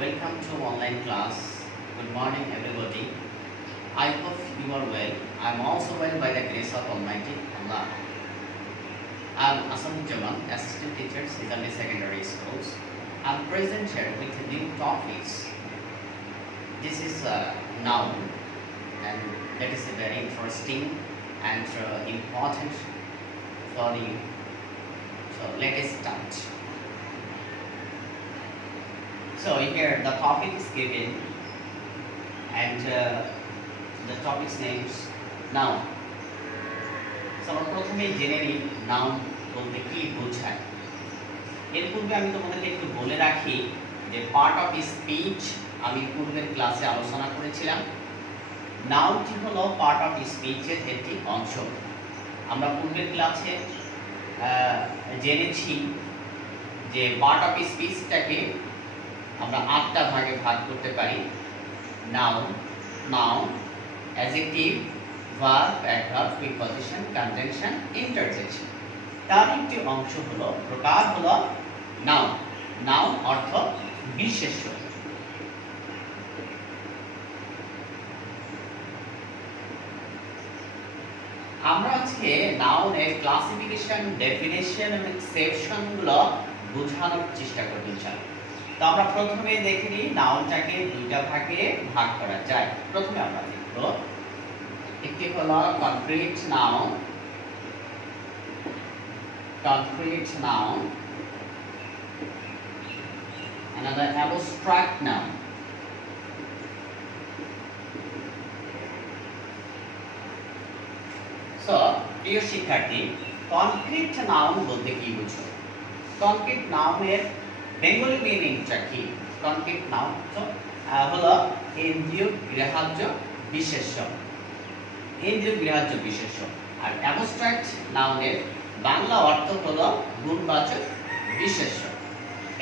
Welcome to online class. Good morning, everybody. I hope you are well. I am also well by the grace of Almighty Allah. I am Asamujaman, Assistant Teacher, Sitali Secondary Schools. I am present here with new topics. This is a noun, and that is very interesting and important for you. So let us start. So here the topic is given, and the topic's name is noun. So আমরা প্রথমে জেনে নিই noun বলতে কি বোঝায়। এর পূর্বে আমি তোমাদেরকে একটু বলে রাখি যে পার্ট অফ স্পিচ আমি পূর্বের ক্লাসে আলোচনা করেছিলাম। নাউনটি হলো পার্ট অফ স্পিচের একটি অংশ। আমরা পূর্বের ক্লাসে জেনেছি যে পার্ট অফ স্পিচটাকে আমরা 8টা ভাগে ভাগ করতে পারি। Noun, noun, adjective, verb, adverb, preposition, conjunction, interjection. তার একটি অংশ হলো প্রকার হলো নাউন। নাউন অর্থ বিশেষ্য। আমরা আজকে নাউনের ক্লাসিফিকেশন, ডেফিনেশন এবং এক্সেপশনগুলো বোঝানোর চেষ্টা করব ইনশাআল্লাহ। তো আমরা প্রথমে দেখে নিই নাউনটাকে দুইটা ভাগে ভাগ করা যায়। প্রথমে আমরা দেখব একটি হলো concrete noun, concrete noun, another abstract noun. So প্রিয় শিক্ষার্থী, কনক্রিট নাউন বলতে কি বুঝো? কনক্রিট নাউনের বেঙ্গলি মিনিংটা কি? কনক্রিট নাউন হলো ইন্দ্রিয় গ্রাহ্য বিশেষ্য। ইন্দ্রিয় গ্রাহ্য বিশেষ্য। আর অ্যাবস্ট্রাক্ট নাউনের বাংলা অর্থ হলো গুণবাচক বিশেষ্য।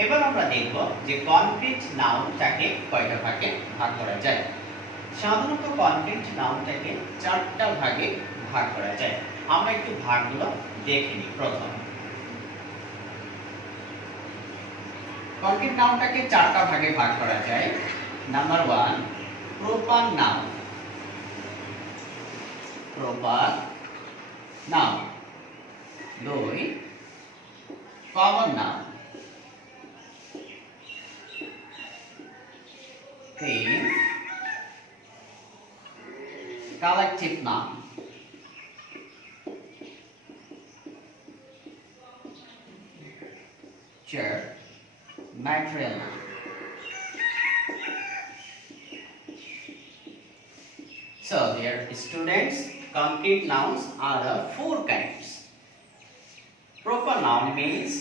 এবার আমরা দেখব যে কনক্রিট নাউনটাকে কয়টা ভাগে ভাগ করা যায়। সাধারণত কনক্রিট নাউনটাকে 4টা ভাগে ভাগ করা যায়। আমরা একটু ভাগগুলো দেখে নিই। প্রথম কনক্রিট নাউনটাকে 4টা ভাগে ভাগ করা যায়। Number 1 proper noun, proper noun. 2 common noun. 3 collective noun. 4 material noun. So dear students, concrete nouns are the 4 kinds. Proper noun means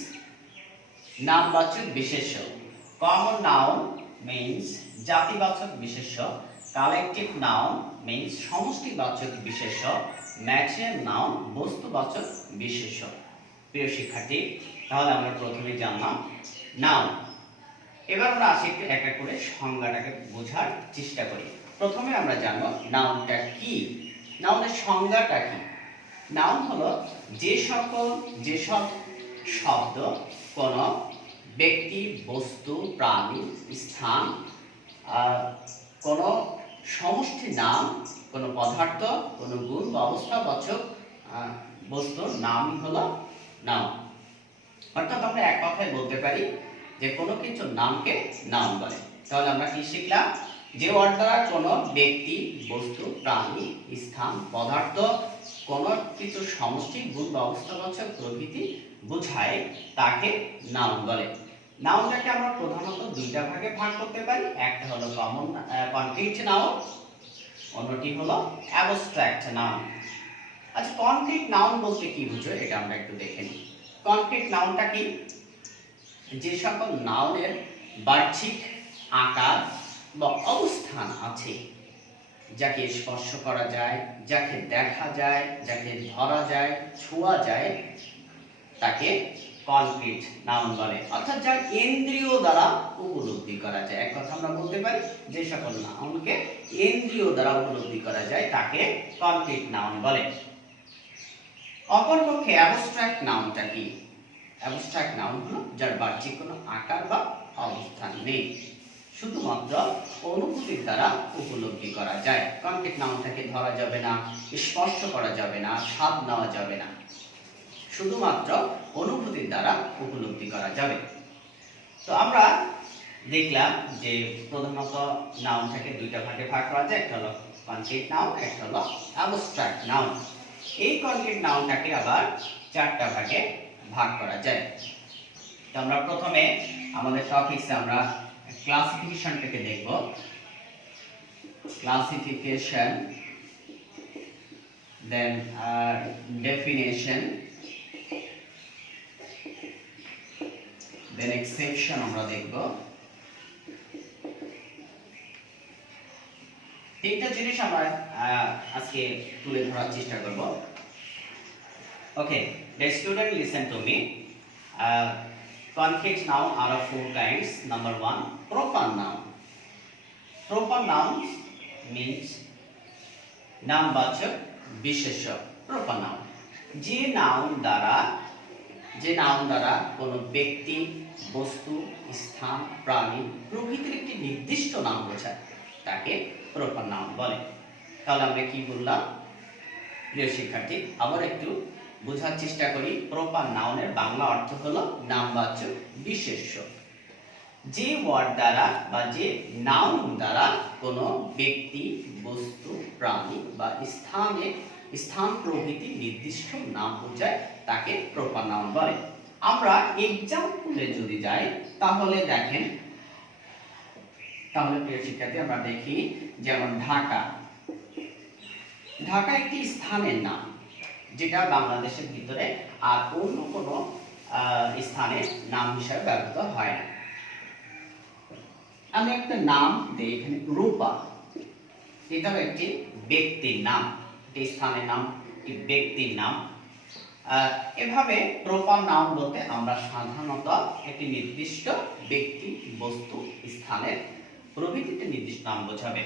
নামবাচক বিশেষ্য। Common noun means জাতিবাচক বিশেষ্য। Collective noun means সমষ্টিবাচক বিশেষ্য। Material noun বস্তুবাচক বিশেষ্য। প্রিয় শিক্ষার্থী, তাহলে আমরা প্রথমে জানলাম নাউন। এবার আমরা আসি একটু একটা করে সংজ্ঞাটাকে বোঝার চেষ্টা করি। প্রথমে আমরা জানব নাউনটা কি। নাউনের সংজ্ঞাটা কি? নাউন হলো যেসব শব্দ কোন ব্যক্তি, বস্তু, প্রাণী, স্থান, কোন সমষ্টি নাম, কোন পদার্থ, কোন গুণ বা অবস্থাবাচক বস্তুর নামই হলো নাউন। অর্থাৎ আমরা এক কথায় বলতে পারি যে কোনো কিছুর নামকে নাউন বলে। তাহলে আমরা কি শিখলাম? যে ওয়ার্ড দ্বারা কোনো ব্যক্তি, বস্তু, প্রাণী, স্থান, পদার্থ, কোনো কিছুর সমষ্টি, গুণ বা অবস্থাবাচক প্রভৃতি বোঝায় তাকে নাউন বলে। নাউনটাকে আমরা প্রধানত 2টা ভাগে ভাগ করতে পারি। একটা হলো কনক্রিট নাউন, অন্যটি হলো অ্যাবস্ট্রাক্ট নাউন। আচ্ছা, কনক্রিট নাউন বলতে কি বুঝো এটা আমরা একটু দেখে নিই। কনক্রিট নাউনটা কি? যে সকল নাউনের বাহ্যিক আকার বা অবস্থান আছে, যাকে স্পর্শ করা যায়, যাকে দেখা যায়, যাকে ধরা যায়, ছোঁয়া যায়, তাকে কনক্রিট নাউন বলে। অর্থাৎ যা ইন্দ্রিয় দ্বারা উপলব্ধি করা যায়। এক কথা আমরা বলতে পারি যে সকল নাউনকে ইন্দ্রিয় দ্বারা উপলব্ধি করা যায় তাকে কনক্রিট নাউন বলে। অপরপক্ষে অ্যাবস্ট্রাক্ট নাউনটা কি? অ্যাবস্ট্রাক্ট নাউন হলো যার বাহ্যিক কোনো আকার বা অবস্থান নেই। শুধুমাত্র অনুভূতির দ্বারা উপলব্ধি করা যায়। কংক্রিট নাউনটাকে ধরা যাবে না, স্পর্শ করা যাবে না, স্বাদ নেওয়া যাবে না, শুধুমাত্র অনুভূতির দ্বারা উপলব্ধি করা যাবে। তো আমরা দেখলাম যে প্রধানত নাউনটাকে দুইটা ভাগে ভাগ করা যায়, একটা হলো কনক্রিট নাউন, একটা হলো অ্যাবস্ট্রাক্ট নাউন। এই কনক্রিট নাউনটাকে আবার চারটা ভাগে ভাগ করা যায়। তো আমরা প্রথমে আমাদের টপিকসে আমরা ক্লাসিফিকেশনটাকে দেখব। ক্লাসিফিকেশন, দেন ডেফিনেশন, দেন এক্সেপশন আমরা দেখব। তিনটা জিনিস আমরা আজকে তুলে ধরার চেষ্টা করব। Okay, the student listen to me. Concrete noun are of four kinds. Number one, proper noun. Proper nouns means নামবাচক বিশেষ্য। proper noun যে নাউন দ্বারা কোনো ব্যক্তি, বস্তু, স্থান, প্রাণী প্রভৃতির একটি নির্দিষ্ট নাম বোঝায় তাকে proper noun বলে। তাহলে আমরা কি বললাম প্রিয় শিক্ষার্থী, আবার একটু বোঝার চেষ্টা করি। প্রপার নাউনের বাংলা অর্থ হলো নামবাচক বিশেষ্য। যে ওয়ার্ড দ্বারা বা যে নাউন দ্বারা কোনো ব্যক্তি, বস্তু, প্রাণী বা স্থান প্রভৃতি নির্দিষ্ট নাম বোঝায় তাকে প্রপার নাউন বলে। আমরা এক্সাম্পলে যদি যাই তাহলে দেখেন, তাহলে প্রিয় শিক্ষার্থী আমরা দেখি, যেমন ঢাকা। ঢাকা একটি স্থানের নাম যেটা বাংলাদেশের ভিতরে আর অন্য কোনো স্থানের নাম হিসাবে ব্যবহৃত হয় না। আমি একটা নাম দিই এখানে, রূপা। এটাও একটি ব্যক্তির নাম, একটি স্থানের নাম, একটি ব্যক্তির নাম। এভাবে প্রপার নাউন বলতে আমরা সাধারণত একটি নির্দিষ্ট ব্যক্তি, বস্তু, স্থানের প্রভৃতিতে নির্দিষ্ট নাম বোঝাবে।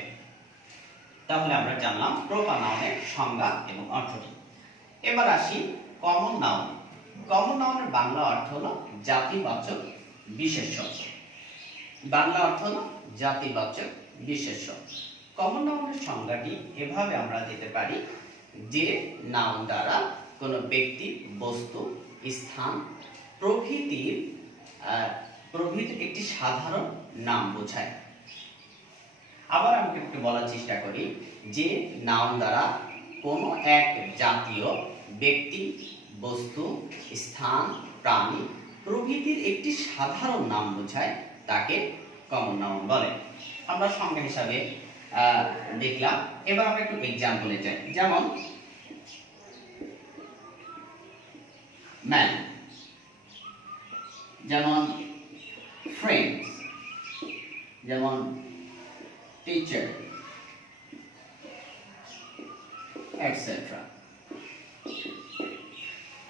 তাহলে আমরা জানলাম প্রপার নাউনের সংজ্ঞা এবং অর্থটি। এবার আসি কমন নাউন। কমন নাউনের বাংলা অর্থ হলো জাতিবাচক বিশেষ্য। বাংলা অর্থ হলো জাতিবাচক বিশেষ্য। কমন নাউনের সংজ্ঞাটি এভাবে আমরা দিতে পারি, যে নাউন দ্বারা কোনো ব্যক্তি, বস্তু, স্থান প্রভৃতির একটি সাধারণ নাম বোঝায়। আবার আমি একটু বলার চেষ্টা করি, যে নাউন দ্বারা কোনো এক জাতীয় ব্যক্তি, বস্তু, স্থান, প্রাণী প্রভৃতির একটি সাধারণ নাম বোঝায় তাকে কমন নাউন বলে। আমরা সংজ্ঞা হিসাবে দেখলাম। এবার আমরা একটু এক্সাম্পলে যাই, যেমন ম্যান, যেমন ফ্রেন্ডস, যেমন টিচার, এটসেট্রা।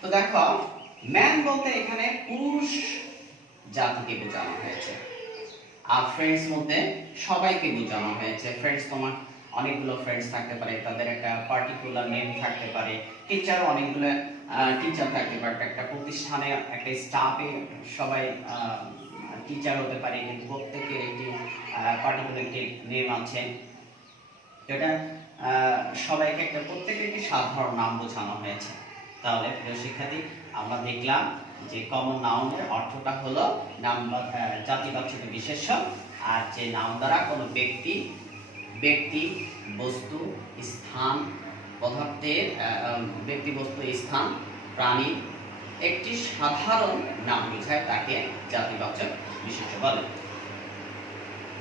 তো দেখো, ম্যান বলতে এখানে পুরুষ জাতিকে বোঝানো হয়েছে, আর ফ্রেন্ডস বলতে সবাইকে বোঝানো হয়েছে। ফ্রেন্ডস তোমার অনেকগুলো ফ্রেন্ডস থাকতে পারে, তাদের একটা পার্টিকুলার নেম থাকতে পারে। টিচার অনেকগুলো টিচার থাকতে পারে, একটা প্রতিষ্ঠানে একটা স্টাফে সবাই টিচার হতে পারে, কিন্তু প্রত্যেকের একটি পার্টিকুলার একটি নেম আছে। এটা সবাইকে একটা প্রত্যেকের একটি সাধারণ নাম বোঝানো হয়েছে। তাহলে প্রিয় শিক্ষার্থী, আমরা দেখলাম যে কমন নাউনের অর্থটা হলো নাম জাতিবাচক বিশেষ্য, আর যে নাম দ্বারা কোনো ব্যক্তি, বস্তু, স্থান, পদার্থের ব্যক্তি, বস্তু, স্থান, প্রাণী একটি সাধারণ নাম বোঝায় তাকে জাতিবাচক বিশেষ্য বলে।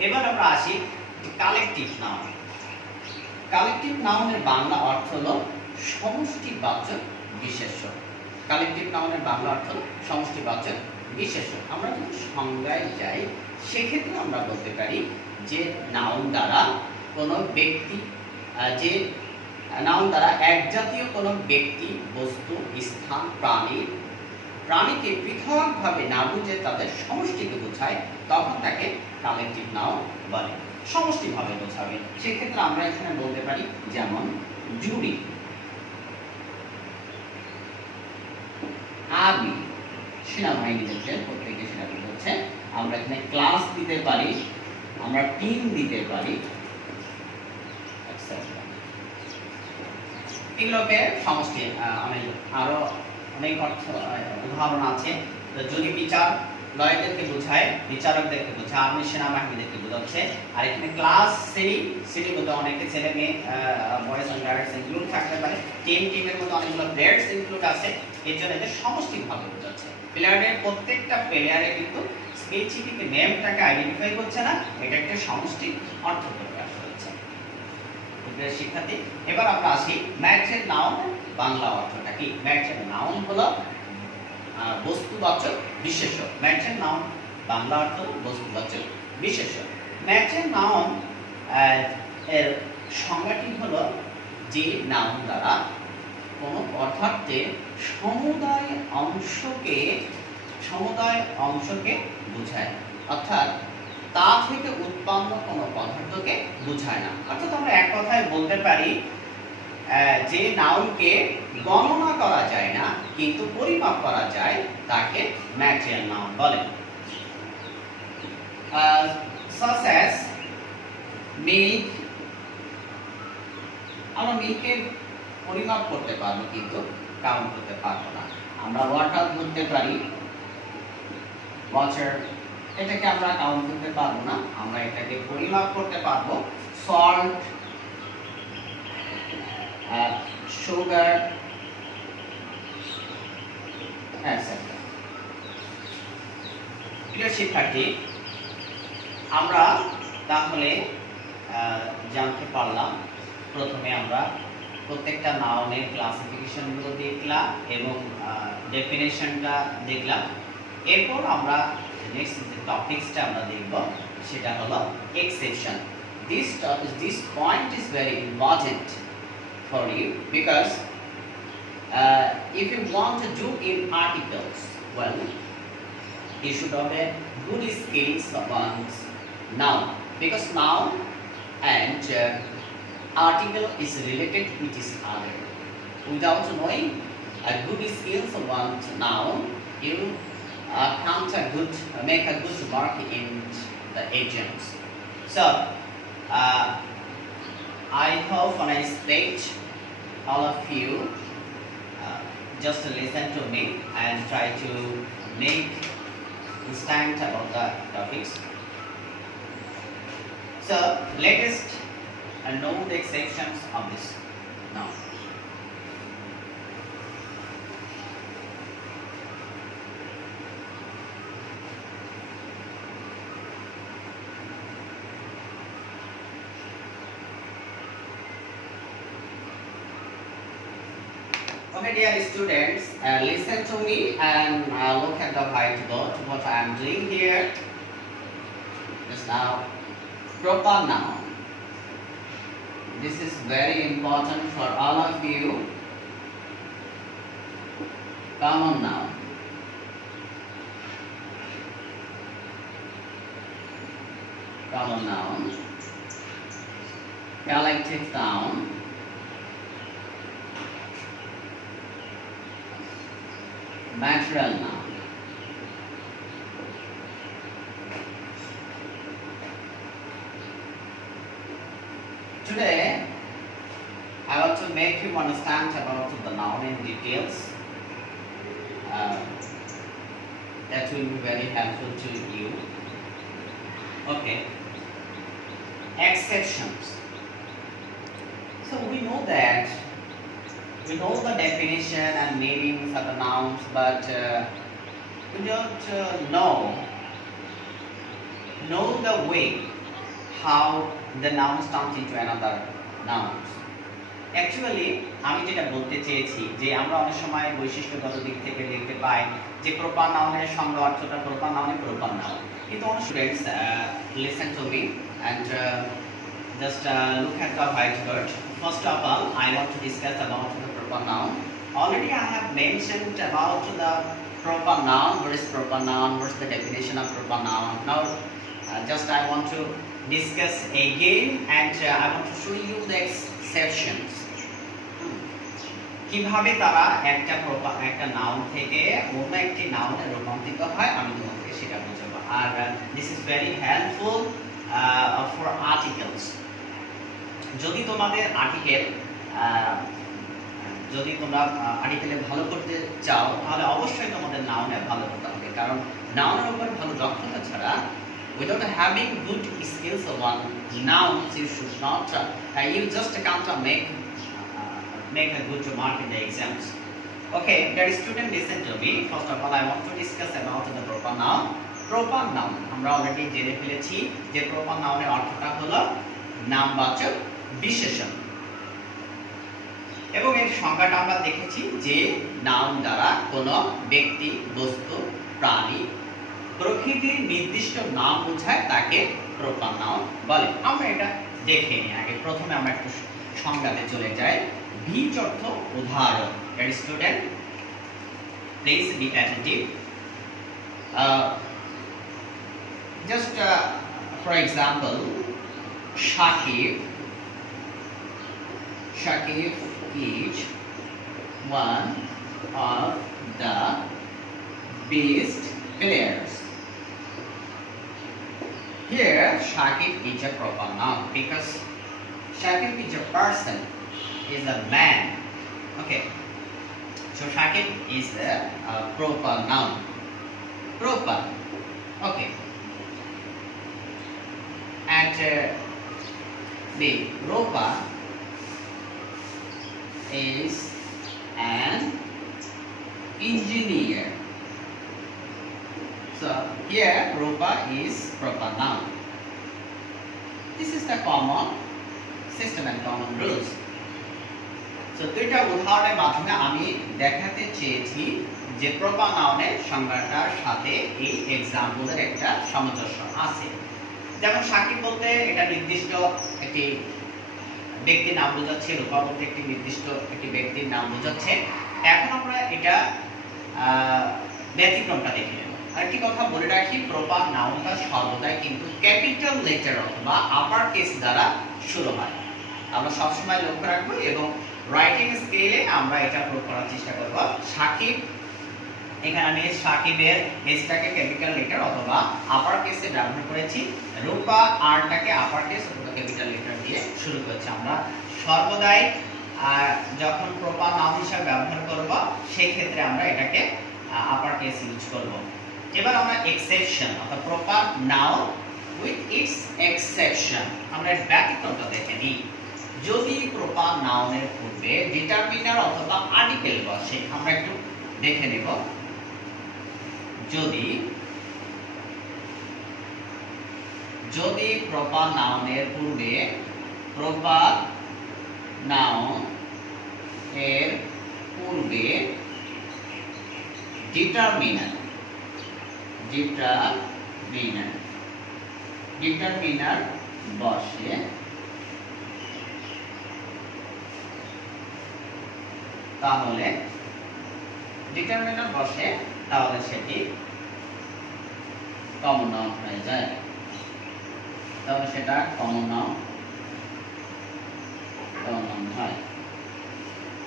এবার আমরা আসি কালেকটিভ নাউন। কালেকটিভ নাউনের বাংলা অর্থ হলো সমষ্টিবাচক বিশেষ্য। কালেকটিভ নাউনের বাংলা অর্থ হলো সমষ্টিবাচক বিশেষ্য। আমরা যদি সংজ্ঞায় যাই, সেক্ষেত্রে আমরা বলতে পারি যে নাউন দ্বারা কোনো ব্যক্তি, যে নাউন দ্বারা এক জাতীয় কোনো ব্যক্তি, বস্তু, স্থান, প্রাণীকে পৃথকভাবে না বুঝে তাদের সমষ্টিকে বোঝায়, তখন তাকে কালেকটিভ নাউন বলে। সমষ্টিভাবে বোঝাবে, সেক্ষেত্রে আমরা এখানে বলতে পারি, যেমন জুরি, আর্মি, সেনাবাহিনী বলছেন, প্রত্যেকে সেনাবাহিনী বলছেন। আমরা এখানে ক্লাস দিতে পারি, আমরা টিম দিতে পারি, এগুলোকে সমষ্টি। আমি আরো অনেক উদাহরণ আছে। যদি বিচারকদেরকে বোঝায়, বিচারকদেরকে বোঝায়, আর্মি সেনাবাহিনীদেরকে বোঝাচ্ছে। আর এখানে ক্লাস শ্রেণী মধ্যে অনেকে ছেলে মেয়ে বয়েজ এন্ড গার্লস ইনক্লুড থাকতে পারে। টিমের মধ্যে অনেকগুলো প্লেয়ার্স ইনক্লুড আছে, এই জন্য এদের সমষ্টিভাবে বোঝাচ্ছে। প্লেয়ারের প্রত্যেকটা প্লেয়ারে কিন্তু স্পেসিফিক নেমটাকে আইডেন্টিফাই করছে না, এটা একটা সমষ্টি অর্থ প্রকাশ করছে। শিক্ষার্থী, এবার আমরা আসি ম্যাচের নাউন বাংলা অর্থটা কি। ম্যাচের নাউন হলো বস্তুবাচক বিশেষ্য। ম্যাচের নাউন বাংলা অর্থ বস্তুবাচক বিশেষ্য। ম্যাচের নাউন এর সংজ্ঞাটি হলো যে নাউন দ্বারা কোনো পদার্থের সমুদায় অংশকে বোঝায়, অর্থাৎ তা থেকে উৎপন্ন কোনো পদার্থকে বোঝায় না। অর্থাৎ আমরা এক কথায় বলতে পারি যে নাউনকে গণনা করা যায় না কিন্তু পরিমাপ করা যায় তাকে ম্যাটেরিয়াল নাউন বলে। such as milk, আমরা মিল্কের পরিমাপ করতে পারবো কিন্তু কাউন্ট করতে পারবো না। আমরা ওয়াটার ধরতে পারি, ওয়াটার, এটাকে আমরা কাউন্ট করতে পারবো না, আমরা এটাকে পরিমাপ করতে পারবো। Salt, sugar, etcetera. প্রিয় শিক্ষার্থী, আমরা তাহলে জানতে পারলাম, প্রথমে আমরা প্রত্যেকটা নাউনের ক্লাসিফিকেশনগুলো দেখলাম এবং ডেফিনেশনটা দেখলাম। এরপর আমরা নেক্সট যে টপিকসটা আমরা দেখব সেটা হলো exception. This point is very important for you because if you want to do in articles, well, you should have a good skills about noun, because noun and article is related to each other. Without knowing a good skills about noun, you can't make a good mark in the exams. So I hope when I speak, all of you just listen to me and try to make understand about the topics. So let us know the exceptions of this now. Okay, dear students, listen to me and look at the whiteboard. What I am doing here just now. Proper noun. This is very important for all of you. Common noun. Common noun. Collective noun. Material noun. Today, I want to make you understand about the noun in details. That will be very helpful to you. Okay. Exceptions. So we know that we know the definition and meanings of the nouns, but we don't know the way how the nouns turns into another nouns. Actually, আমি যেটা বলতে চেয়েছি যে আমরা অনেক সময় বৈশিষ্ট্যগত দিক থেকে দেখতে পাই যে প্রপার নাউনের সংজ্ঞা অর্থটা প্রপার নাউনে প্রপার নাউন, কিন্তু অনেক students listen to me and just look at the whiteboard. First of all, I want to discuss about the proper noun. Already I have mentioned about the proper noun. What is proper noun? What is the definition of proper noun? Now, just I want to discuss again and I want to show you the exceptions. কিভাবে তারা একটা noun থেকে অন্য একটি নাউনে রূপান্তরিত হয় আমি তোমাকে সেটা বোঝাবো। আর this is very helpful for articles. যদি তোমাদের আর্টিকেল যদি তোমরা আর্টিকেলে ভালো করতে চাও তাহলে অবশ্যই তোমাদের নাউনে ভালো করতে হবে, কারণ নাউনের উপর ভালো দক্ষতা ছাড়া without having good skills on nouns you should not you just can't make a good mark in the exams. Okay, dear student, listen to me. First of all, I want to discuss about the proper noun. Proper noun আমরা already জেনে ফেলেছি যে proper noun এর অর্থটা হলো নামবাচক বিশেষণ, এবং এর সংজ্ঞাটা আমরা দেখেছি যে নাউন দ্বারা কোনো ব্যক্তি, বস্তু, প্রাণী, প্রকৃতির নির্দিষ্ট নাম বোঝায় তাকে প্রপার নাউন বলে। আমরা এটা দেখে নিই আগে। প্রথমে আমরা একটু সংজ্ঞাতে চলে যাই। ভিচ অর্থ উদাহরণ। Student, please be attentive. Just for example, Shakib is one of the best players. Here, Shakib is a proper noun because Shakib is a person, is a man. Okay, so Shakib is a proper noun. Proper. Okay. And the Rupa is an engineer. So here Rupa is proper noun. This is the common system and common rules. So দুইটা উদাহরণের মাধ্যমে আমি দেখাতে চেয়েছি যে proper নাউনের সংজ্ঞাটার সাথে এই এক্সাম্পলের একটা সামঞ্জস্য আছে। যেমন সাকিব বলতে এটা নির্দিষ্ট একটি ব্যক্তির নাম বোঝাচ্ছে, রূপা বলতে একটি নির্দিষ্ট একটি ব্যক্তির নাম বোঝাচ্ছে। এখন আমরা এটা ব্যতিক্রমটা দেখে নেব। আরেকটি কথা বলে রাখি, প্রপার নাউনটা সর্বদাই কিন্তু ক্যাপিটাল লেটার অথবা আপার কেস দ্বারা শুরু হয়। আমরা সবসময় লক্ষ্য রাখবো এবং রাইটিং স্কেলে আমরা এটা প্রয়োগ করার চেষ্টা করব। সাকিব, এখানে আমি সাকিবের এসটাকে ক্যাপিটাল লেটার অথবা আপার কেসে ব্যবহার করেছি। রূপা আরটাকে আপার কেস অথবা ক্যাপিটাল লেটার দিয়ে শুরু করেছি। আমরা সর্বদাই যখন প্রপার নাউন হিসেবে ব্যবহার করব সেই ক্ষেত্রে আমরা এটাকে আপার কেস ইউজ করব। এবার আমরা এক্সেপশন অর্থাৎ proper noun with its exception, আমরা এর ব্যতিক্রমটা দেখে নিই। যদি প্রপার নাউনের পূর্বে ডিটারমিনার অথবা আর্টিকেল বসে, আমরা একটু দেখে নেব। যদি প্রপার নাউনের পূর্বে প্রপার নাউন এর পূর্বে ডিটারমিনার বসে, তাহলে সেটি কমন নাউন হয়ে যায়। তাহলে সেটা কমন নাউন হয়।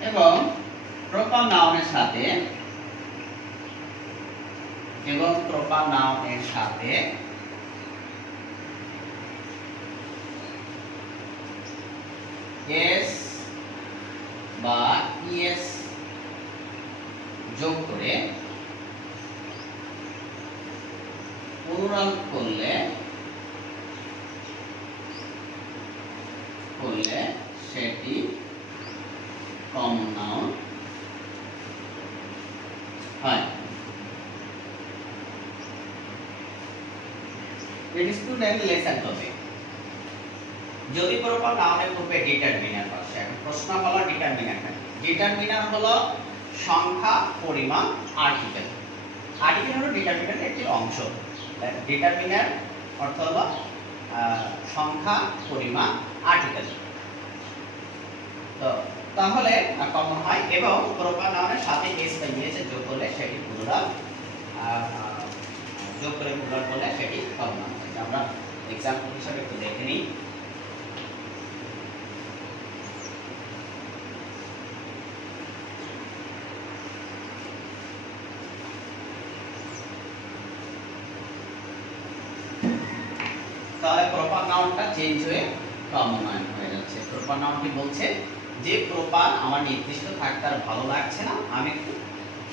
এবং প্রপার নাউনের সাথে এস বা ইএস যোগ করে পুনরাল করলে সেটি কমন নাউন হয়। Student, lesson topic. যদি প্রপার নাউনের পূর্বে ডিটারমিনার বসে, এখন প্রশ্ন হলো ডিটারমিনারটা কি? ডিটারমিনার হলো সংখ্যা, পরিমাণ, আর্টিকেল। আর্টিকেল হলো ডিটারমিনারের একটি অংশ। ডিটারমিনার অর্থ হলো সংখ্যা, পরিমাণ, আর্টিকেল। তো তাহলে কমন হয় এবং প্রপার নাউনের সাথে এস বা ইএস যোগ করলে সেটি প্লুরাল, যোগ করে প্লুরাল করলে সেটি কমন নাউন হয়। আমরা এক্সাম্পল হিসেবে একটু দেখে নিই। তাহলে প্রপার নাউনটা চেঞ্জ হয়ে কমন নাউন হয়ে যাচ্ছে। প্রপার নাউনটি বলছে যে প্রপার আমার নির্দিষ্ট থাকতে আর ভালো লাগছে না, আমি একটু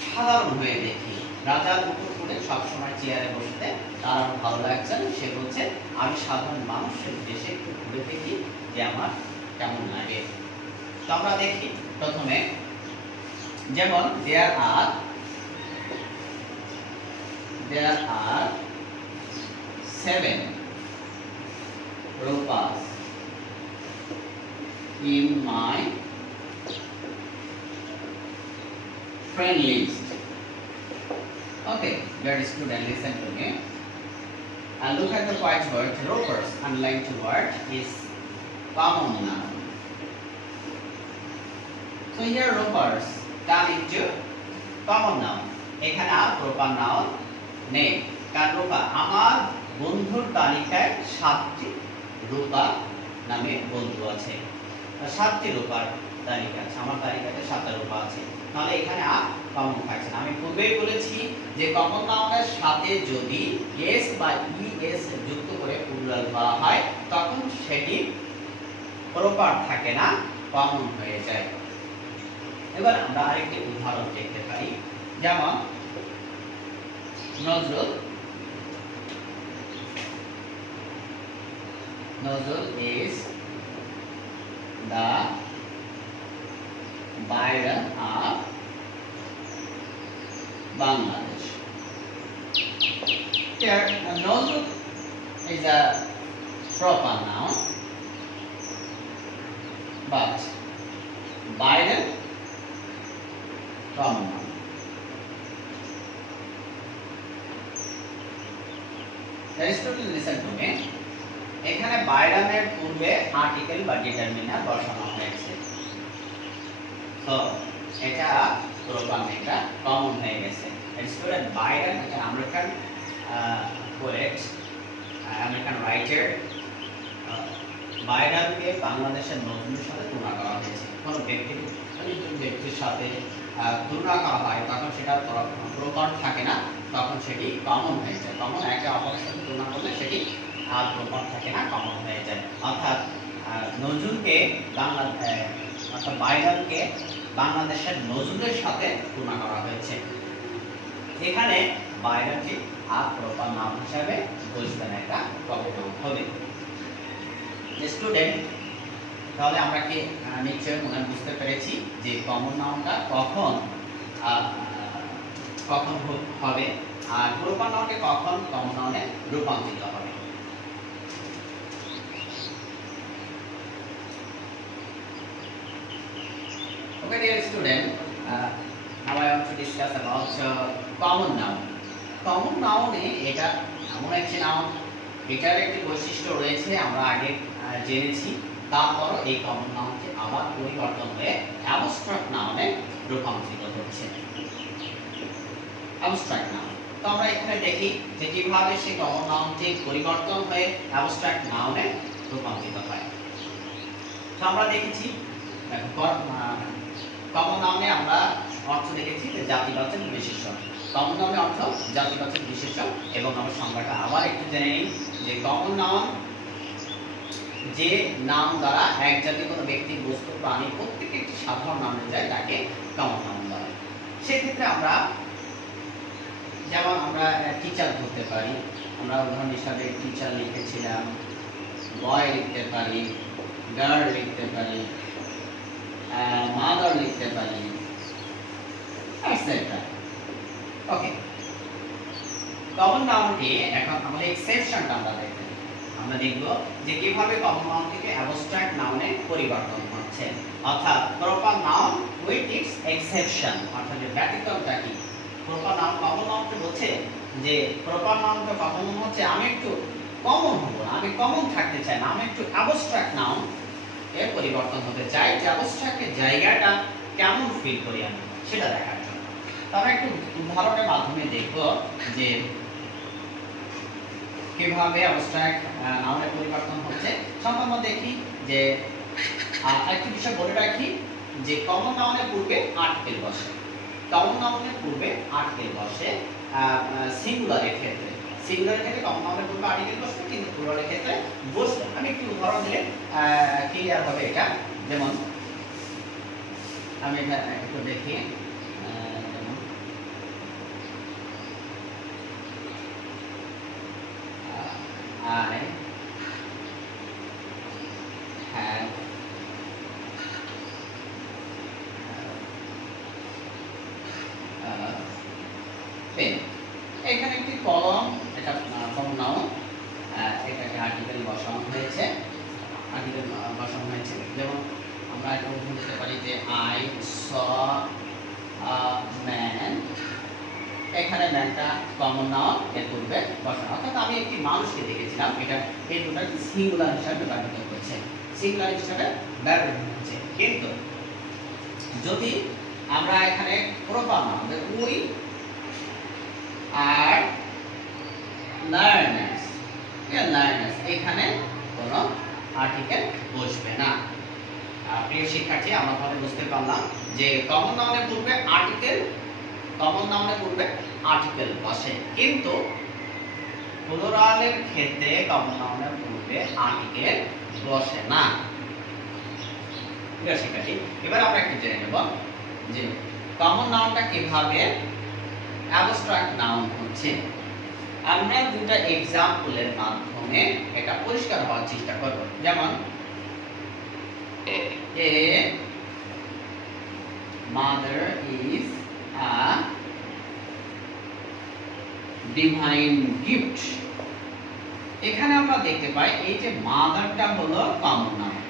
সাধারণ হয়ে দেখি। রাজার মুকুট পরে সবসময় চেয়ারে বসতে তার আমার ভালো লাগছে না, সে বলছে আমি সাধারণ মানুষের দেশে একটু ঘুরে দেখি যে আমার কেমন লাগে। তো আমরা দেখি প্রথমে, যেমন there are 7 rupees in my friend list. Okay, dear student, listen to me and look at the white word rupees. Underlined word is common noun. So here rupees turn into common noun. এখানে আর proper noun নেই, কারণ রূপা আমার বন্ধুর তালিকায় 7টি রূপা নামে বন্ধু আছে। 7টি রূপার তালিকা আছে, আমার তালিকাতে 7টা রূপা আছে, তাহলে এখানে আর কমন থাকছে না। আমি পূর্বেই বলেছি যে কমন নাউনের সাথে যদি এস বা ইএস যুক্ত করে প্লুরাল ধরা হয় তখন সেটি প্রপার থাকে না, কমন হয়ে যায়। এবার আমরা আরেকটি উদাহরণ দেখতে পারি, যেমন Nazrul is the Byron of Bangladesh. Here, Nozrul is a proper noun, but Byron common noun. Students, listen to me. এখানে বাইরানের পূর্বে আর্টিকেল বা ডিটারমিনার বসানো হয়েছে, তো এটা প্রপার এটা কমন হয়ে গেছে। স্টুডেন্ট বাইরান একটা আমেরিকান পোয়েট, আমেরিকান রাইটার। বাইরানকে বাংলাদেশের নজরুলের সাথে তুলনা করা হয়েছে। কোনো ব্যক্তির সাথে তুলনা করা হয় তখন সেটা প্রপার থাকে না, তখন সেটি কমন হয়ে যায়। কমন একে অপরের সাথে তুলনা করলে সেটি আর প্রপার থাকে না, কমন হয়ে যায়। অর্থাৎ নজরুলকে অর্থাৎ বাইরানকে বাংলাদেশের নজরুলের সাথে তুলনা করা হয়েছে। এখানে বাইরানটি আর প্রপার নাম হিসাবে বুঝবেন, একটা কমন নাম হবে। স্টুডেন্ট, তাহলে আমরা কি নিশ্চয় মনে বুঝতে পেরেছি যে কমন নাউনটা কখন হবে আর প্রপার নাউনটি কখন কমন নাউনে রূপান্তরিত হবে। Okay, dear student, now I want to discuss about common noun. Common noun এটা এমন একটি নাউন, এটার একটি বৈশিষ্ট্য রয়েছে আমরা আগে জেনেছি। তারপরও এই কমন নাউনটি আবার পরিবর্তন হয়ে অ্যাবস্ট্রাক্ট নাউনে রূপান্তরিত হচ্ছে। অ্যাবস্ট্রাক্ট নাউন, তো আমরা এখানে দেখি যে কিভাবে সেই কমন নাউনটি পরিবর্তন হয়ে অ্যাবস্ট্রাক্ট নাউনে রূপান্তরিত হয়। তো আমরা দেখেছি কমন নাউনে আমরা অর্থ দেখেছি যে জাতিবাচক বিশেষণ। কমন নাউনের অর্থ জাতিবাচক বিশেষণ, এবং আমরা সংজ্ঞাটা আবার একটু জেনে নিই যে কমন নাউন যে নাম দ্বারা এক জাতি কোনো ব্যক্তি, বস্তু, প্রাণী প্রত্যেকটি একটি সাধারণ নামে যায় তাকে কমন নাউন বলে। সেক্ষেত্রে আমরা যেমন আমরা টিচার ধরতে পারি, আমরা উদাহরণ হিসাবে টিচার লিখেছিলাম, বয় লিখতে পারি, গার্ল লিখতে পারি, মাদার লিখতে পারি, এটসেট্রা। ওকে, কমন নাউনটি এখন আমাদের এক্সেপশনটা আমরা দেখব যে কিভাবে কমন নাউন থেকে অ্যাবস্ট্রাক্ট নাউনে পরিবর্তন হচ্ছে, অর্থাৎ proper noun with its exception. অর্থাৎ ব্যতিক্রমটা কি? প্রপার নাউন কমন নাউনকে বলছে যে প্রপার নাউনটা কমন হচ্ছে আমি একটু কমন হব না, আমি কমন থাকতে চাই না, আমি একটু অ্যাবস্ট্রাক্ট নাউন এর পরিবর্তন হতে চাই, যে অ্যাবস্ট্রাক্টের জায়গাটা কেমন ফিল করি আমি সেটা দেখার জন্য। তো আমরা একটু উদাহরণের মাধ্যমে দেখব যে কিভাবে অ্যাবস্ট্রাক্ট নাউনের পরিবর্তন হচ্ছে। সম্পূর্ণ দেখি যে একটি বিষয় বলে রাখি যে কমন নাউনের পূর্বে আর্টিকেল বসে। কমন নাউনের পূর্বে আর্টিকেল বসে সিঙ্গুলারের ক্ষেত্রে। সিঙ্গুলারের ক্ষেত্রে কমন নাউনের পূর্বে আর্টিকেল বসবে, কিন্তু প্লুরালের ক্ষেত্রে বসবে। আমি একটু উদাহরণ দিলে ক্লিয়ার হবে এটা। যেমন আমি এটা একটু দেখি, যেমন I have পেন। এখানে একটি কলম, এটা কমন নাউন, এটাকে আর্টিকেল বসানো হয়েছে, আর্টিকেল বসানো হয়েছে। যেমন আমরা এটা বলতে পারি যে আই স ম্যান, এখানে ম্যানটা কমন নাউন, এর পূর্বে বসানো, অর্থাৎ আমি একটি মানুষকে দেখেছিলাম, এটা এই দুটো সিঙ্গুলার হিসাবে ব্যবহৃত হচ্ছে, সিঙ্গুলার হিসাবে ব্যবহৃত হচ্ছে। কিন্তু যদি আমরা এখানে proper noun we are learners, learners, এখানে কোনো আর্টিকেল বসবে না। প্রিয় শিক্ষার্থী, আমরা তাহলে বুঝতে পারলাম যে কমন নাউনের পূর্বে আর্টিকেল, কমন নাউনের পূর্বে আর্টিকেল বসে, কিন্তু প্লুরালের ক্ষেত্রে কমন নাউনের পূর্বে আর্টিকেল বসে না। প্রিয় শিক্ষার্থী, এবার আমরা একটু জেনে নেব যে কমন নাউনটা কিভাবে অ্যাবস্ট্রাক্ট নাউন হচ্ছে। আমরা দুটো এক্সাম্পলের মাধ্যমে এটা পরিষ্কার হওয়ার চেষ্টা করব। যেমন a mother is a divine gift. এখানে আমরা দেখতে পাই এই যে মাদারটা হলো common noun.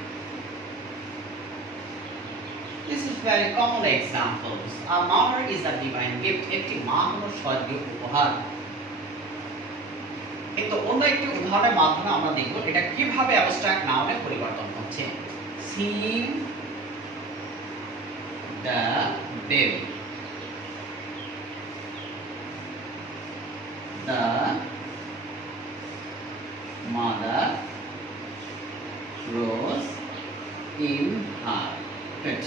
This is very common examples. A mother is a divine gift. একটি মা হলো স্বর্গীয় উপহার। কিন্তু অন্য একটি উদাহরণের মাধ্যমে আমরা দেখব এটা কিভাবে অ্যাবস্ট্রাক্ট নাউনে পরিবর্তন হচ্ছে। Seen the baby. The mother rose in her bed.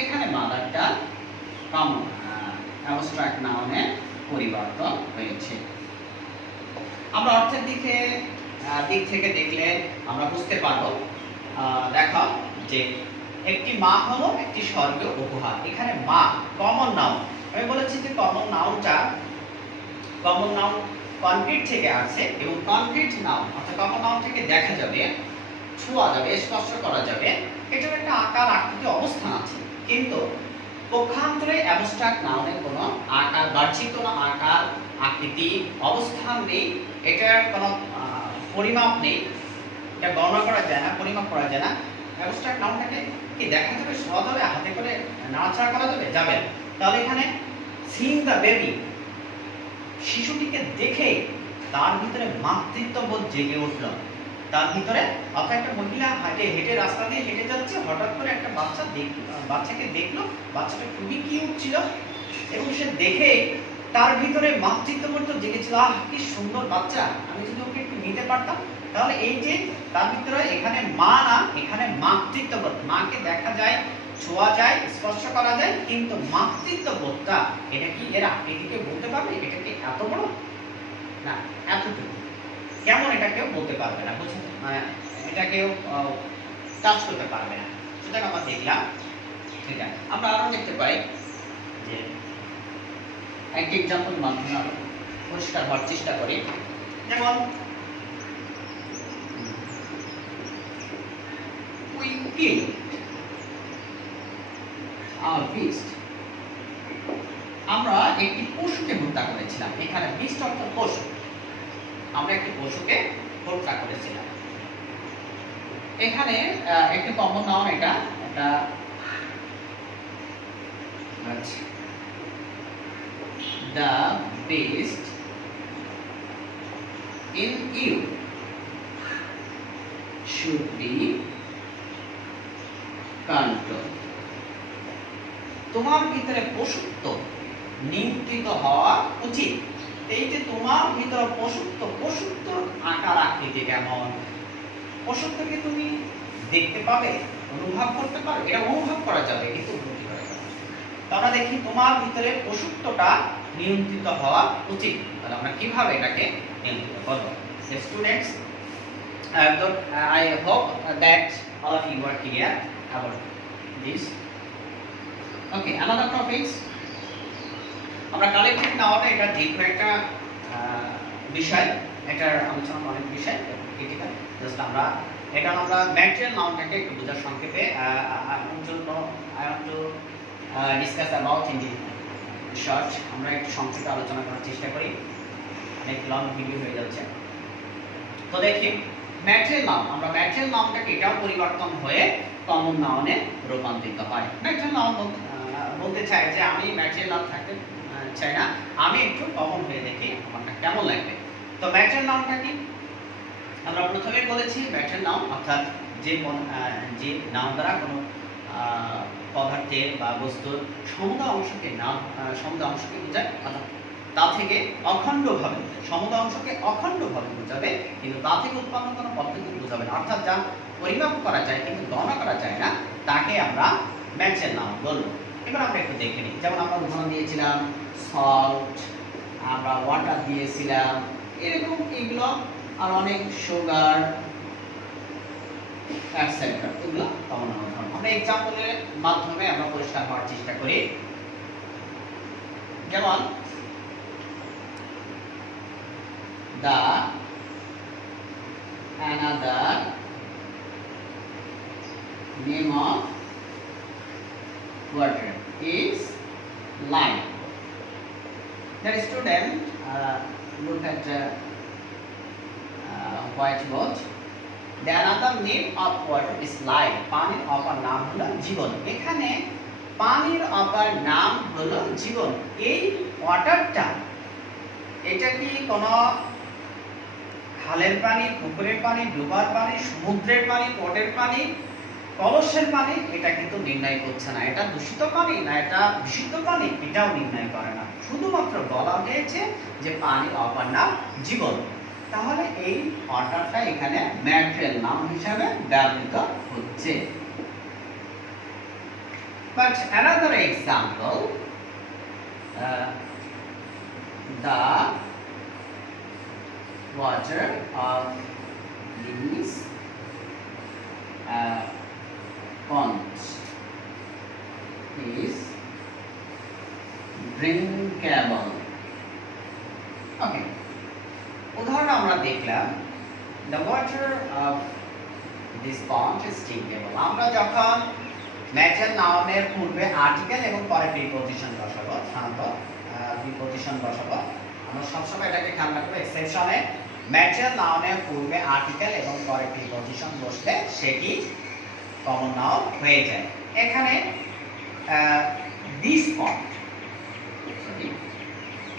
এখানে মাদারটা কমন অ্যাবস্ট্রাক্ট নাউনে পরিবর্তন হয়েছে। আমরা অর্থের দিক থেকে দেখলে আমরা বুঝতে পারবো। দেখো যে একটি মা হলো একটি স্বর্গীয় উপহার। এখানে মা কমন নাউন, আমি বলেছি যে কমন নাউনটা, কমন নাউন কনক্রিট থেকে আসে, এবং কনক্রিট নাউন অর্থাৎ কমন নাউন থেকে দেখা যাবে, ছোঁয়া যাবে, স্পর্শ করা যাবে, এটার একটা আকার আকৃতি অবস্থান আছে। কিন্তু পক্ষান্তরে অ্যাবস্ট্রাক্ট নাউনের কোনো আকার, বাহ্যিক কোনো আকার আকৃতি অবস্থান নেই, এটার কোনো পরিমাপ নেই, এটা গণনা করা যায় না, পরিমাপ করা যায় না। অ্যাবস্ট্রাক্ট নাউনটাকে কি দেখা যাবে, ছোঁয়া যাবে, হাতে করে নাড়াচাড়া করা যাবে? যাবে না। তাহলে এখানে সিইং দ্য বেবি, শিশুটিকে দেখে তার ভিতরে মাতৃত্ববোধ জেগে উঠল, তার ভিতরে। অর্থাৎ একটা মহিলা হেঁটে রাস্তা দিয়ে হেঁটে যাচ্ছে, হঠাৎ করে একটা বাচ্চাকে দেখলো, বাচ্চাটা খুবই কিউট ছিল, এবং সে দেখে তার ভিতরে মাতৃত্ববোধ জেগেছিল, আহ কি সুন্দর বাচ্চা, আমি যদি ওকে একটু নিতে পারতাম। তাহলে এই যে তার ভিতরে এখানে মা না, এখানে মাতৃত্ববোধ, মাকে দেখা যায়, ছোঁয়া যায়, স্পর্শ করা যায়, কিন্তু মাতৃত্ববোধটা, এটা কি এর আকৃতিকে বলতে পারবে? এটা কি এত বড় না, এতটুকু, কেমন, এটা কেউ বলতে পারবে না, বুঝছেন? এটা কেউ টাচ করতে পারবে না। সুতরাং আমরা দেখলাম এটা। আমরা আরো দেখতে পাই যে একটি এক্সাম্পল মাধ্যমে আমরা পরিষ্কার হওয়ার চেষ্টা করি। যেমন we killed our beast. আমরা একটি পশুকে হত্যা করেছিলাম। এখানে beast অর্থাৎ পশু, আমরা একটি পশুকে হত্যা করেছিলাম। এখানে একটি কমন নাউন, এটা the beast in you should be controlled. তোমার ভিতরে পশুত্ব নিয়ন্ত্রিত হওয়া উচিত। এই যে তোমার ভিতরে পশুত্ব আকার আকৃতি কেমন, পশুত্বকে তুমি দেখতে পাবে, অনুভব করতে পারবে, এটা অনুভব করা যাবে কিন্তু বুদ্ধি করা যাবে। আমরা দেখি তোমার ভিতরে পশুত্বটা নিয়ন্ত্রিত হওয়া উচিত। তাহলে আমরা কিভাবে এটাকে নিয়ন্ত্রিত করব। Students, I hope that all of you are clear about this. Okay, another topics. আমরা কালেক্টিভ নাউনে এটা দীর্ঘ একটা বিষয়, এটার আলোচনা অনেক বিষয় ক্রিটিক্যাল। জাস্ট আমরা ম্যাটেরিয়াল নাউনটাকে একটু বোঝার সংক্ষেপে I want to discuss about in the short. আমরা একটু সংক্ষেপে আলোচনা করার চেষ্টা করি, অনেক লং ভিডিও হয়ে যাচ্ছে। তো দেখি ম্যাটেরিয়াল নাউন, আমরা ম্যাটেরিয়াল নাউনটাকে এটাও পরিবর্তন হয়ে কমন নাউনে রূপান্তরিত হয়। ম্যাটেরিয়াল নাউন বলতে চাই যে আমি ম্যাটেরিয়াল নাউন থাকতে চাই না, আমি একটু কমন হয়ে দেখি আমারটা কেমন লাগবে। তো ম্যাটেরিয়াল নাউনটা কি? আমরা প্রথমে বলেছি ম্যাটেরিয়াল নাউন অর্থাৎ যে নাউন দ্বারা কোনো পদার্থের বা বস্তুর সমুদয় অংশকে বোঝায়, অর্থাৎ তা থেকে অখণ্ডভাবে সমুদয় অংশকে অখণ্ডভাবে বোঝাবে, কিন্তু তা থেকে উৎপন্ন কোনো পদ্ধতি বোঝাবে না, অর্থাৎ যা পরিমাপ করা যায় কিন্তু গণনা করা যায় না, তাকে আমরা ম্যাটেরিয়াল নাউন বলবো। এবার আমরা একটু দেখে নিই। যেমন আমরা উদাহরণ দিয়েছিলাম সল্ট, আমরা ওয়াটার দিয়েছিলাম, এরকম এগুলো আর অনেক সুগার এটসেট্রা, এগুলো কমন উদাহরণ। আমরা এক্সাম্পলের মাধ্যমে আমরা পরিষ্কার হওয়ার চেষ্টা করি। যেমন the another name of water is lime. The student look at whiteboard. The another name of water is lime. পানির অপর নাম হলো জীবন। এখানে পানির অপর নাম হলো জীবন। এই ওয়াটারটা, এটা কি কোনো খালের পানি, পুকুরের পানি, ডোবার পানি, সমুদ্রের পানি, পটের পানি, কলসের পানি? এটা কিন্তু নির্ণয় করছে না। এটা দূষিত পানি না এটা বিশুদ্ধ পানি, এটাও নির্ণয় করে না। শুধুমাত্র বলা হয়েছে যে পানির অপর নাম জীবন। তাহলে এই ওয়াটারটা এখানে ম্যাটেরিয়াল নাউন হিসাবে ব্যবহৃত হচ্ছে। But another example, the water of these ponds is drinkable. Okay, উদাহরণ আমরা দেখলাম the water of this pond is drinkable. আমরা যখন ম্যাটেরিয়াল নাউনের পূর্বে আর্টিকেল এবং পরে প্রিপজিশন বসাবো, সাধারণত প্রিপজিশন বসাবো, আমরা সবসময় এটাকে খেয়াল রাখবো এক্সেপশনে ম্যাটেরিয়াল নাউনের পূর্বে আর্টিকেল এবং পরে প্রিপজিশন বসলে সেটি কমন নাউন হয়ে যায়। এখানে দিস পন্ড,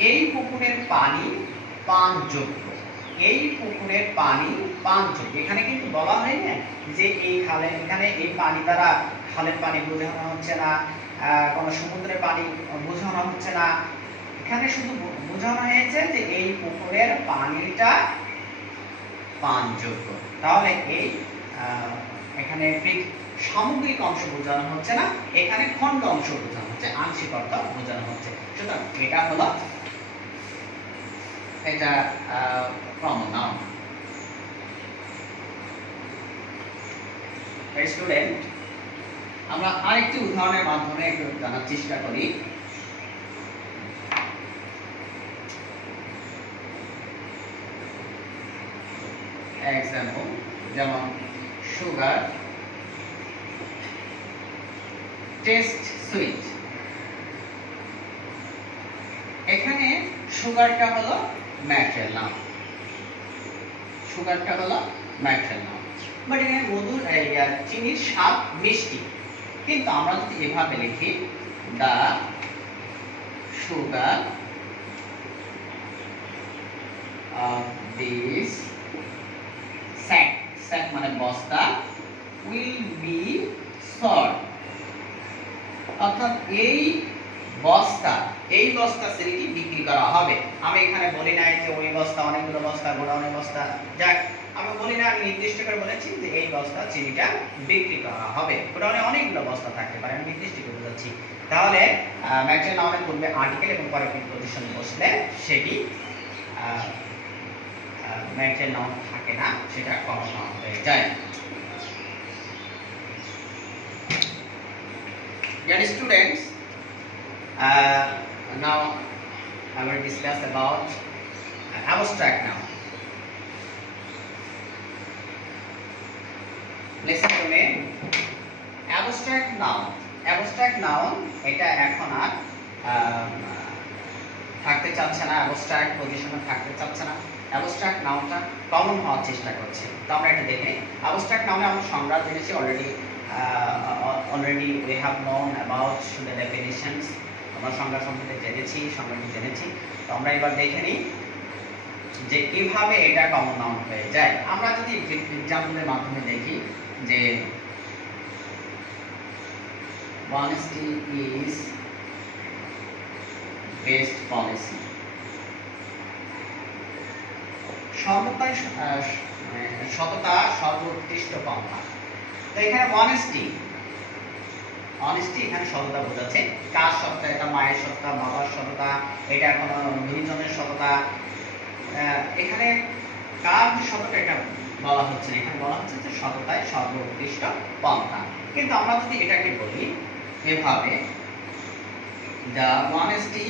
এই পুকুরের পানি পানযোগ্য, এই পুকুরের পানি পানযোগ্য। এখানে কিন্তু বলা হয় না যে এই খালে, এখানে এই পানি দ্বারা খালের পানি বোঝানো হচ্ছে না, কোনো সমুদ্রের পানি বোঝানো হচ্ছে না, এখানে শুধু বোঝানো হয়েছে যে এই পুকুরের পানিটা পানযোগ্য। তাহলে এই এখানে সামগ্রিক অংশ বোঝানো হচ্ছে না, এখানে খণ্ড অংশ বোঝানো হচ্ছে, আংশিক অর্থ বোঝানো হচ্ছে। সুতরাং এটা হলো এটা কমন নাউন। স্টুডেন্ট, আমরা আরেকটি উদাহরণের মাধ্যমে একটু জানার চেষ্টা করি। এক্সাম্পল, যেমন সুগার টেস্ট সুইট। এখানে সুগারটা হলো ম্যাটেরিয়াল নাউন, সুগারটা হলো ম্যাটেরিয়াল নাউন। বাট এখানে মধুর চিনির স্বাদ মিষ্টি, কিন্তু আমরা যদি এভাবে লিখি the sugar of this sack, sack মানে বস্তা, উইল বি সল্ট, অর্থাৎ এই বস্তা শ্রেণীটি বিক্রি করা হবে। আমি এখানে বলি নাই যে ওই বস্তা, অনেকগুলো বস্তা, গোডাউনের বস্তা, যাক আমি বলি না, আমি নির্দিষ্ট করে বলেছি যে এই বস্তা চিনিটা বিক্রি করা হবে। গোডাউনে অনেকগুলো বস্তা থাকতে পারে, আমি নির্দিষ্ট করে বলেছি। তাহলে ম্যাটেরিয়াল নাউনের পূর্বে আর্টিকেল এবং পরে প্রিপজিশন বসলে সেটি মেইনটেইন নাউন থাকে না, সেটা কমন নাউন হয়ে যায়। Dear students, now I will discuss about abstract noun. Listen to me. Abstract noun. Abstract noun এটা এখন আর থাকতে চাচ্ছে না, abstract পজিশনে থাকতে চাচ্ছে না। abstract নাউনটা কমন হওয়ার চেষ্টা করছে। তো আমরা এটা দেখে নিই। abstract নাউনে আমরা সংজ্ঞা জেনেছি already we have known about the definitions. আমরা সংজ্ঞা সম্বন্ধে সংজ্ঞাটি জেনেছি। তো আমরা এবার দেখে নিই যে কিভাবে এটা কমন নাউন হয়ে যায়। আমরা যদি এক্সাম্পলের মাধ্যমে দেখি যে honesty is best policy, সততা সর্বোৎকৃষ্ট পন্থা। তো এখানে honesty এখানে সততা বোঝাচ্ছে। কার সততা? এটা মায়ের সততা, বাবার সততা, এটা কোনো গুরুজনের সততা। এখানে কার যে সততা এটা বলা হচ্ছে না, এখানে বলা হচ্ছে যে সততায় সর্বোৎকৃষ্ট পন্থা। কিন্তু আমরা যদি এটাকে বলি এভাবে, the honesty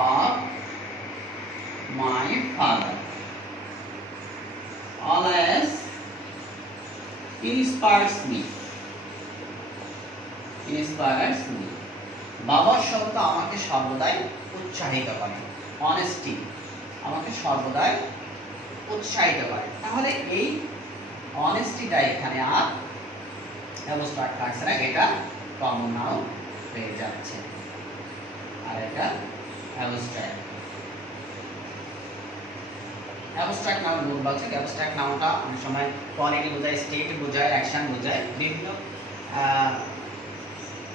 of my father always inspires me. বাবার সততা আমাকে সর্বদাই উৎসাহিত করে। honesty আমাকে সর্বদাই উৎসাহিত করে। তাহলে এই honestyটা এখানে আর abstract থাকছে না, এটা কমন নাউন হয়ে যাচ্ছে। আর এটা abstract নাউন বলছে। abstract নাউনটা অনেক সময় কোয়ালিটি বোঝায়, স্টেট বোঝায়, অ্যাকশন বোঝায়, বিভিন্ন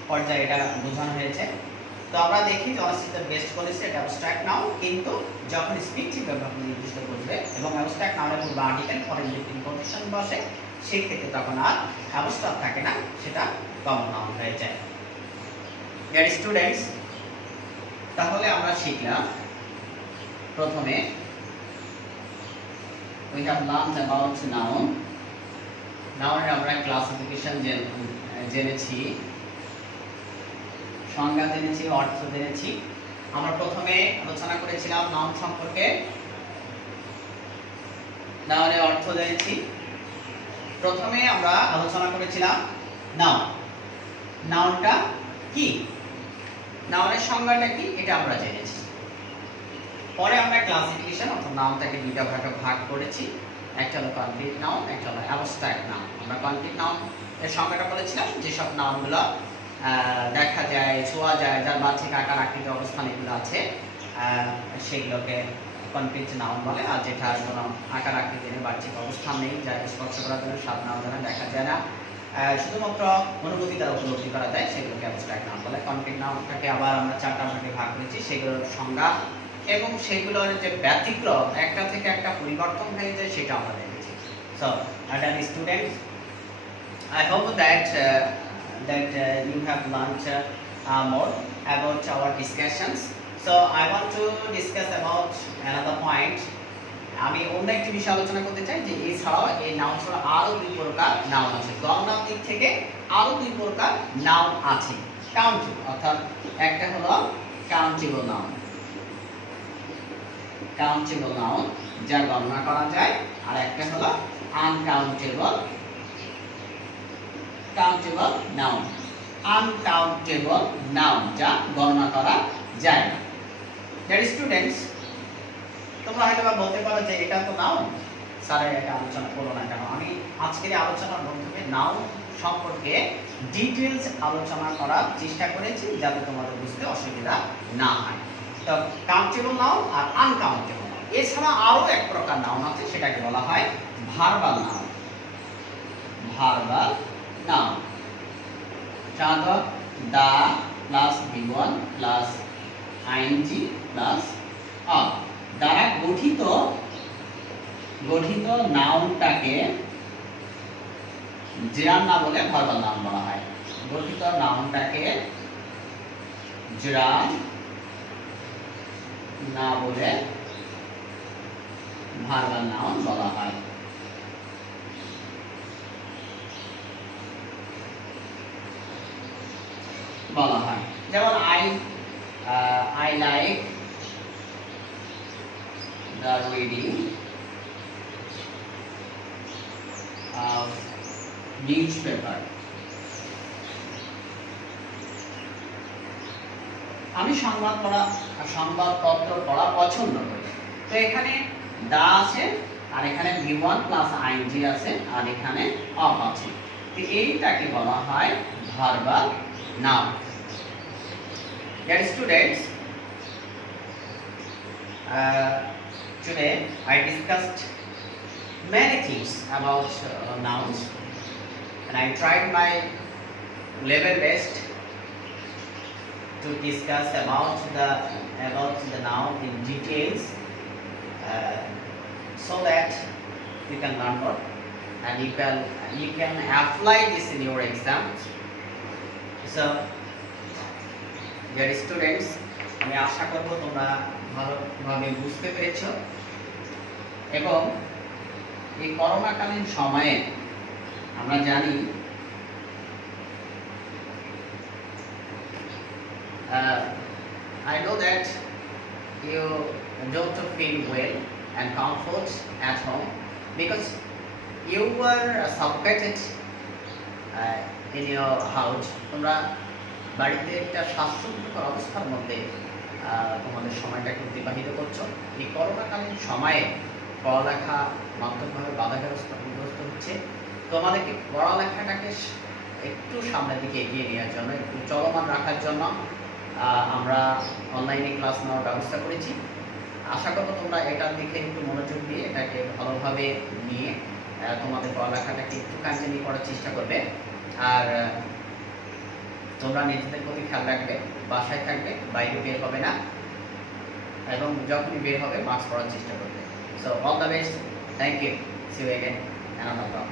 পর্যায়ে এটা বোঝানো হয়েছে। তো আমরা দেখি যে honesty is the best policy, এটা abstract নাউন, কিন্তু যখন স্পিচিং ব্যাপারটা নির্দিষ্ট করবে এবং abstract নাউনের পূর্বে আর্টিকেল পরে ইনফরমেশন বসে, সেই ক্ষেত্রে তখন আর abstract থাকে না, সেটা কমন নাউন হয়ে যায়। ডিয়ার স্টুডেন্টস, তাহলে আমরা শিখলাম প্রথমে we have learned about noun. নাউনের আমরা ক্লাসিফিকেশন জেনেছি, সংজ্ঞা জেনেছি, অর্থ জেনেছি। আমরা প্রথমে আলোচনা করেছিলাম নাউন সম্পর্কে, নাউনের অর্থ জেনেছি। প্রথমে আমরা আলোচনা করেছিলাম নাউনটা কি, নাউনের সংজ্ঞাটা কি, এটা আমরা জেনেছি। পরে আমরা ক্লাসিফিকেশন অর্থাৎ নাউনটাকে দুইটা ভাগে ভাগ করেছি, একটা হলো কমপ্লিট নাউন, একটা হলো অ্যাবস্ট্রাক্ট নাউন। আমরা কমপ্লিট নাউন এর সংজ্ঞাটা বলেছিলাম, যেসব নাউনগুলো দেখা যায়, ছোঁয়া যায়, যার বাহ্যিক আকার আকৃতি অবস্থান এগুলো আছে, সেগুলোকে কমপ্লিট নাউন বলে। আর যেটা কোনো আকার আকৃতি নেই, বাহ্যিক অবস্থান নেই, যার স্পর্শ করার জন্য স্বাদ নাউন দ্বারা দেখা যায় না, শুধুমাত্র অনুভূতি দ্বারা উপলব্ধি করা যায়, সেগুলোকে অ্যাবস্ট্রাক্ট নাউন বলে। কমপ্লিট নাউনটাকে আবার আমরা চারটা ভাগে ভাগ করেছি, সেগুলোর সংজ্ঞা এবং সেগুলোর যে ব্যতিক্রম, একটা থেকে একটা পরিবর্তন হয়ে যায়, সেটা আমরা দেখেছি। So dear students, I hope that you have learned more about our discussions. So I want to discuss about another point. আমি অন্য একটি বিষয় আলোচনা করতে চাই যে এছাড়াও এই নাউন ছাড়া আরো দুই প্রকার নাউন আছে। গণনার দিক থেকে আরো দুই প্রকার নাউন আছে। কাউন্টেবল, অর্থাৎ একটা হলো কাউন্টেবল নাউন, কাউন্টেবল নাউন যা গণনা করা যায়, আর একটা হলো আনকাউন্টেবল নাউন। আনকাউন্টেবল নাউন যা গণনা করা যায় না। ডিয়ার স্টুডেন্টস, তোমরা হয়তো বলতে পারো যে এটা তো নাউন, স্যার এটা আলোচনা করো না কেন? আমি আজকের আলোচনার মধ্যে নাউন সম্পর্কে ডিটেইলস আলোচনা করার চেষ্টা করেছি, যাতে তোমাদের বুঝতে অসুবিধা না হয়। তো কাউন্টেবল নাউন আর আনকাউন্টেবল নাউন, এছাড়া আরো এক প্রকার নাউন আছে, সেটাকে বলা হয় ভার্বাল নাউন। ভার্বাল নাউন সাধারণত the plus V1 plus ING plus আর দ্বারা গঠিত নাউনটাকে জিরান না বলে ভার্বাল নাউন বলা হয়। গঠিত নাউনটাকে জিরান না বলে ভার্বাল নাউন বলা হয়। যেমন I like the reading of newspaper. আমি সংবাদপত্র পড়া পছন্দ করি। তো এখানে দা আছে, আর এখানে V1 প্লাস ing আছে, আর এখানে অফ আছে। তো এইটাকে বলা হয় verbal noun. Dear students, today I discussed many things about nouns, and I tried my level best to discuss about the noun in details, so that you can learn more and you can apply this in your exams. So dear students, আমি আশা করব তোমরা ভালোভাবে বুঝতে পেরেছো, এবং এই করোনাকালীন সময়ে আমরা জানি I know that you don't feel well and comfort at home because you were suffocated in your house. তোমরা বাড়িতে একটা শ্বাসকষ্টকর অবস্থার মধ্যে তোমাদের সময়টাকে অতিবাহিত করছো। এই করোনাকালীন সময়ে পড়ালেখা মারাত্মকভাবে বাধাগ্রস্ত হচ্ছে। তোমাদেরকে পড়ালেখাটাকে একটু সামনের দিকে এগিয়ে নেওয়ার জন্য, একটু চলমান রাখার জন্য আমরা অনলাইনে ক্লাস নেওয়ার ব্যবস্থা করেছি। আশা করব তোমরা এটার দিকে একটু মনোযোগ দিয়ে এটাকে ভালোভাবে নিয়ে তোমাদের পড়ালেখাটাকে একটু কন্টিনিউ করার চেষ্টা করবে। আর তোমরা নিজেদের প্রতি খেয়াল রাখবে, বাসায় থাকবে, বাইরে বের হবে না, এবং যখনই বের হবে মাস্ক পরার চেষ্টা করবে। So all the best, thank you, see you again another class.